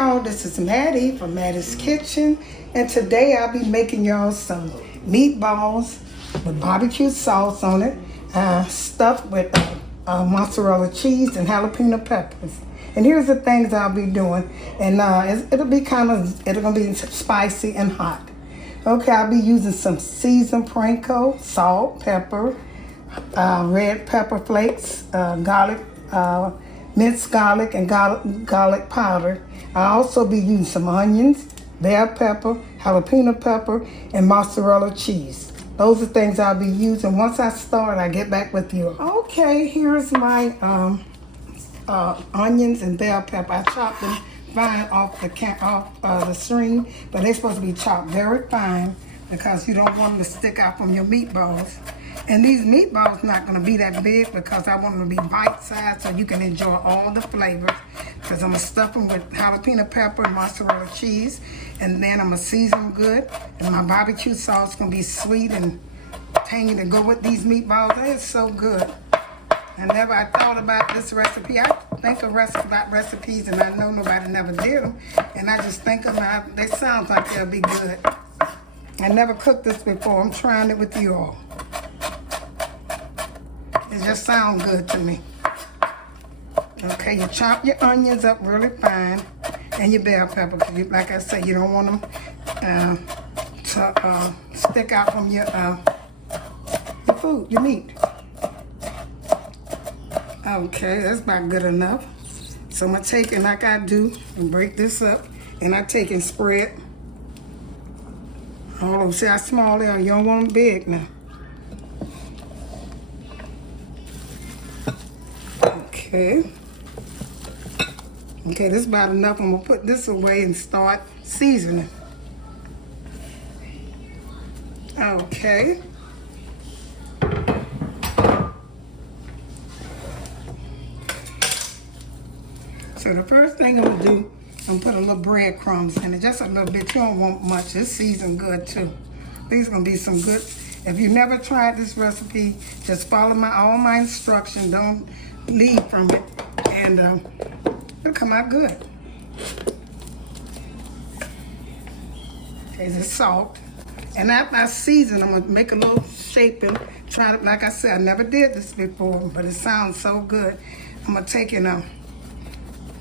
y'all, this is Mattie from Mattie's Kitchen, and today I'll be making y'all some meatballs with barbecue sauce on it, stuffed with mozzarella cheese and jalapeno peppers. And here's the things I'll be doing, and it'll gonna be spicy and hot. Okay, I'll be using some seasoned Panko, salt, pepper, red pepper flakes, garlic, minced garlic, and garlic powder. I'll also be using some onions, bell pepper, jalapeno pepper, and mozzarella cheese. Those are things I'll be using. Once I start, I'll get back with you. Okay, here's my onions and bell pepper. I chopped them fine off the string, but they're supposed to be chopped very fine because you don't want them to stick out from your meatballs. And these meatballs not going to be that big because I want them to be bite-sized so you can enjoy all the flavors. Because I'm going to stuff them with jalapeno pepper and mozzarella cheese. And then I'm going to season them good. And my barbecue sauce is going to be sweet and tangy to go with these meatballs. It's so good. I thought about this recipe. I think about recipes and I know nobody never did them. And I just think about they sound like they'll be good. I never cooked this before. I'm trying it with you all. It just sounds good to me. Okay, you chop your onions up really fine and your bell pepper. Like I said, you don't want them to stick out from your food, your meat. Okay, that's about good enough. So I'm going to take it like I do and break this up. And I take and spread. Hold on, see how small they are? You don't want them big now. Okay. Okay, this is about enough. I'm going to put this away and start seasoning. Okay. So the first thing I'm going to do, I'm going to put a little breadcrumbs in it, just a little bit. You don't want much. It's seasoned good too. These are going to be some good. If you never tried this recipe, just follow all my instructions. Don't leave from it, and it'll come out good. Okay, the salt. And after I season, I'm going to make a little shaping. Try it, like I said, I never did this before, but it sounds so good. I'm going to take and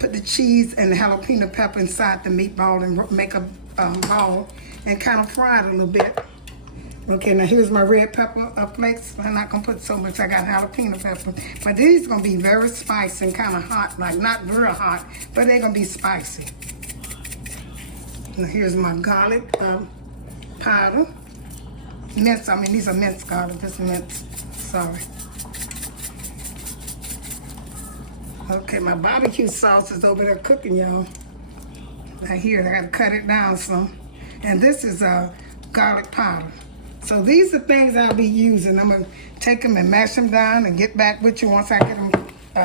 put the cheese and the jalapeno pepper inside the meatball and make a ball and kind of fry it a little bit. Okay, now here's my red pepper flakes. I'm not going to put so much. I got jalapeno pepper. But these are going to be very spicy and kind of hot. Like, not real hot, but they're going to be spicy. Now here's my garlic powder. Minced, I mean, these are minced garlic. Just minced. Sorry. Okay, my barbecue sauce is over there cooking, y'all. Right here, I got to cut it down some. And this is garlic powder. So these are things I'll be using. I'm going to take them and mash them down and get back with you once I get them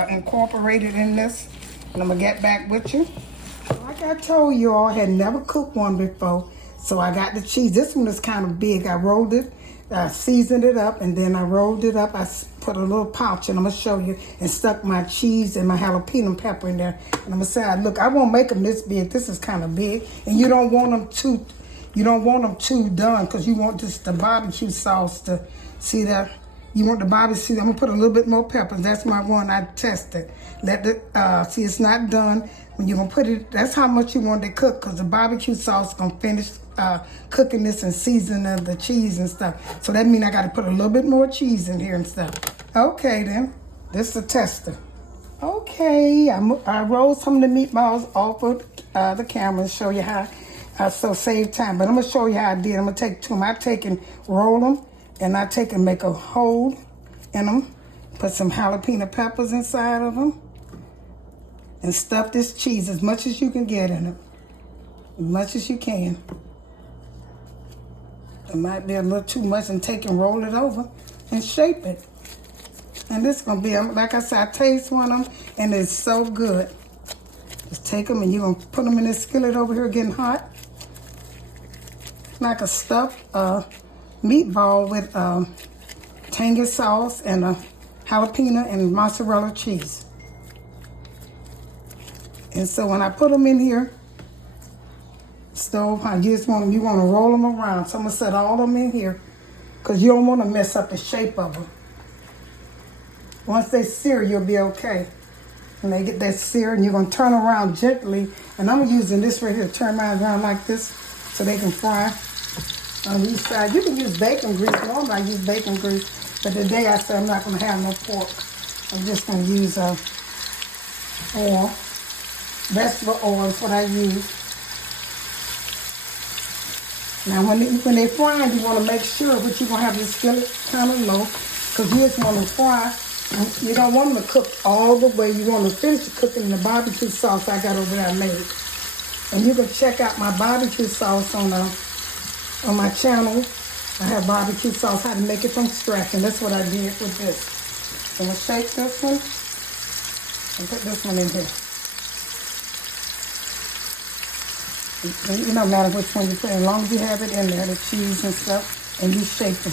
incorporated in this. And I'm going to get back with you. Like I told you all, I had never cooked one before. So I got the cheese. This one is kind of big. I rolled it, seasoned it up, and then I rolled it up. I put a little pouch, and I'm going to show you, and stuck my cheese and my jalapeno pepper in there. And I'm going to say, look, I won't make them this big. This is kind of big. And you don't want them too... You don't want them too done because you want the barbecue sauce to, see that? You want the barbecue, I'm going to put a little bit more pepper. That's my one, I tested. See, it's not done. When you're going to put it, that's how much you want it to cook because the barbecue sauce is going to finish cooking this and seasoning the cheese and stuff. So that means I got to put a little bit more cheese in here and stuff. Okay, then. This is a tester. Okay, I rolled some of the meatballs off of the camera and show you how. So save time, but I'm going to show you how I did. I'm going to take two of them. I take and roll them, and I take and make a hole in them, put some jalapeno peppers inside of them, and stuff this cheese as much as you can get in it, as much as you can. It might be a little too much, and take and roll it over and shape it. And this is going to be, like I said, I taste one of them, and it's so good. Just take them, and you're going to put them in this skillet over here getting hot. Like a stuffed meatball with tangy sauce and a jalapeno and mozzarella cheese. And so when I put them in here, stove. You want to roll them around. So I'm gonna set all of them in here, cause you don't want to mess up the shape of them. Once they sear, you'll be okay. When they get that sear, and you're gonna turn around gently. And I'm using this right here to turn mine around like this, so they can fry on each side. You can use bacon grease. Normally I use bacon grease, but today I said I'm not gonna have no pork. I'm just gonna use oil. Vegetable oil is what I use. Now when they fry, you want to make sure that you're going to have your skillet kind of low, because you just want to fry. You don't want them to cook all the way. You want to finish the cooking in the barbecue sauce I got over there made. And you can check out my barbecue sauce on my channel. I have barbecue sauce, how to make it from scratch, and that's what I did with this. So I'm going to shake this one and put this one in here. It don't matter which one you put, as long as you have it in there, the cheese and stuff, and you shake them.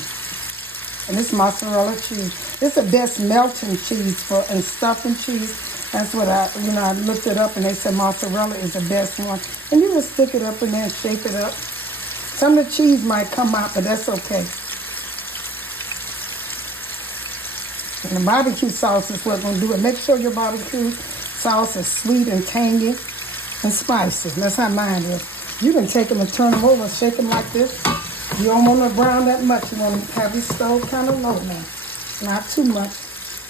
And this mozzarella cheese. This is the best melting cheese and stuffing cheese. That's what I looked it up, and they said mozzarella is the best one. And you just stick it up in there and shake it up. Some of the cheese might come out, but that's okay. And the barbecue sauce is what's going to do it. Make sure your barbecue sauce is sweet and tangy and spicy. That's how mine is. You can take them and turn them over and shake them like this. You don't want to brown that much. You want to have this stove kind of low now. Not too much.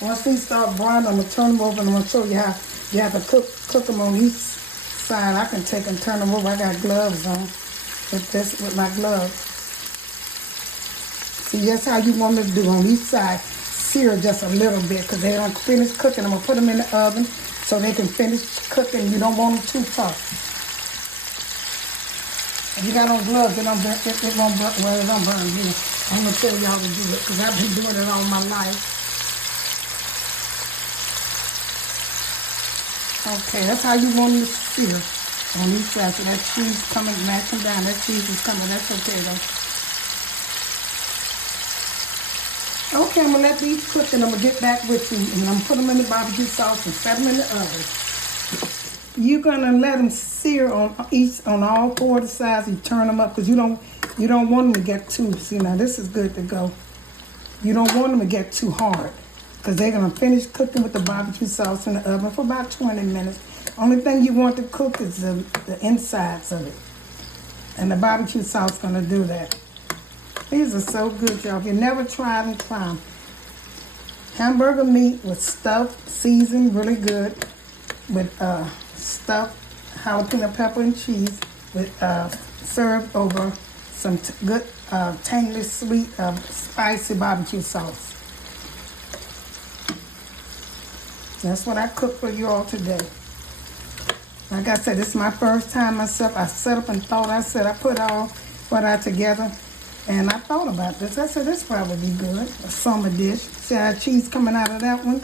Once these start browning, I'm going to turn them over, and I'm going to show you how you have to cook them on each side. I can take and turn them over. I got gloves on with my gloves. See, that's how you want to do on each side. Sear just a little bit, because they don't finish cooking. I'm going to put them in the oven so they can finish cooking. You don't want them too tough. If you got on gloves, it won't burn you. I'm going to tell y'all to do it, because I've been doing it all my life. Okay, that's how you want them to sear on each side. So that cheese coming, mashing down. That cheese is coming. That's okay, though. Okay, I'm going to let these cook, and I'm going to get back with you. And I'm going to put them in the barbecue sauce and set them in the oven. You're going to let them sear on all four of the sides. You turn them up, because you don't want them to get too, see, now this is good to go. You don't want them to get too hard, because they're going to finish cooking with the barbecue sauce in the oven for about 20 minutes. Only thing you want to cook is the insides of it. And the barbecue sauce is going to do that. These are so good, y'all. If you never tried them, try them. Hamburger meat with stuffed, seasoned, really good, with stuffed jalapeno pepper and cheese, with served over some good, tangy, sweet, spicy barbecue sauce. That's what I cooked for you all today. Like I said, this is my first time myself. I set up and thought, I put all what I together, and I thought about this. I said, this probably be good, a summer dish. See how cheese coming out of that one?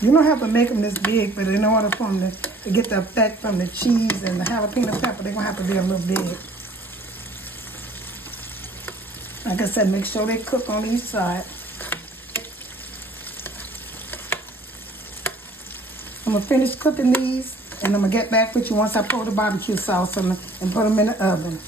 You don't have to make them this big, but in order for them to get the effect from the cheese and the jalapeno pepper, they're going to have to be a little big. Like I said, make sure they cook on each side. I'm going to finish cooking these, and I'm going to get back with you once I pour the barbecue sauce on them and put them in the oven.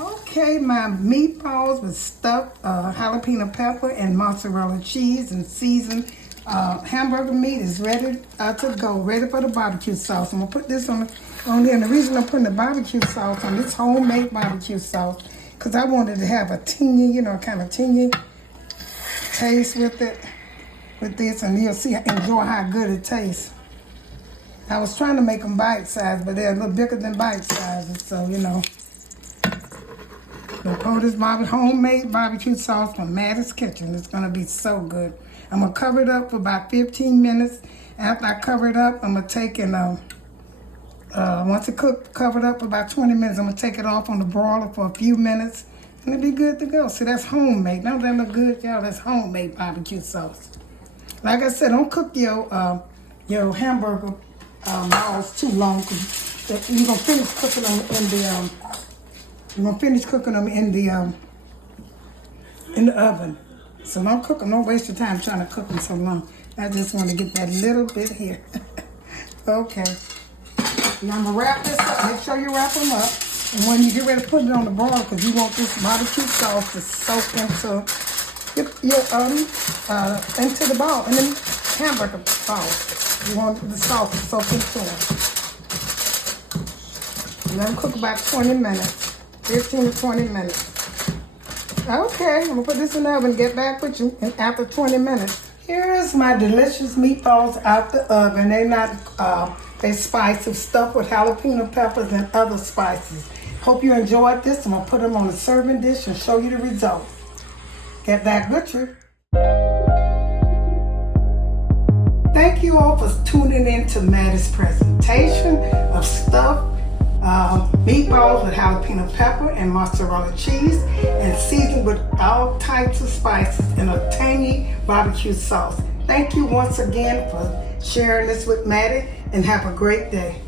Okay, my meatballs with stuffed jalapeno pepper and mozzarella cheese and seasoned hamburger meat is ready to go, ready for the barbecue sauce. I'm going to put this on there, and the reason I'm putting the barbecue sauce on this homemade barbecue sauce, because I wanted to have a tingy, kind of tingy taste with it. With this, and you'll enjoy how good it tastes. I was trying to make them bite-sized, but they're a little bigger than bite-sizes, so, I'll pour this homemade barbecue sauce from Mattie's Kitchen. It's going to be so good. I'm going to cover it up for about 15 minutes. After I cover it up, I'm going to take and, once it covered up for about 20 minutes, I'm going to take it off on the broiler for a few minutes, and it'll be good to go. See, that's homemade. Don't that look good, y'all? That's homemade barbecue sauce. Like I said, don't cook your hamburger balls too long, because you're gonna finish cooking them in the oven. So don't cook them. Don't waste your time trying to cook them so long. I just want to get that little bit here. Okay. Now I'm gonna wrap this up. Make sure you wrap them up. And when you get ready to put it on the broil, because you want this barbecue sauce to soak into into the ball, and then hamburger sauce. You want the sauce to soak into it. Let them cook about 20 minutes, 15 to 20 minutes. Okay, I'm gonna put this in the oven and get back with you after 20 minutes. Here's my delicious meatballs out the oven. They're spicy, stuffed with jalapeno peppers and other spices. Hope you enjoyed this. I'm gonna put them on a serving dish and show you the results. Get back with you. Thank you all for tuning in to Mattie's presentation of stuffed meatballs with jalapeno pepper and mozzarella cheese and seasoned with all types of spices in a tangy barbecue sauce. Thank you once again for sharing this with Mattie, and have a great day.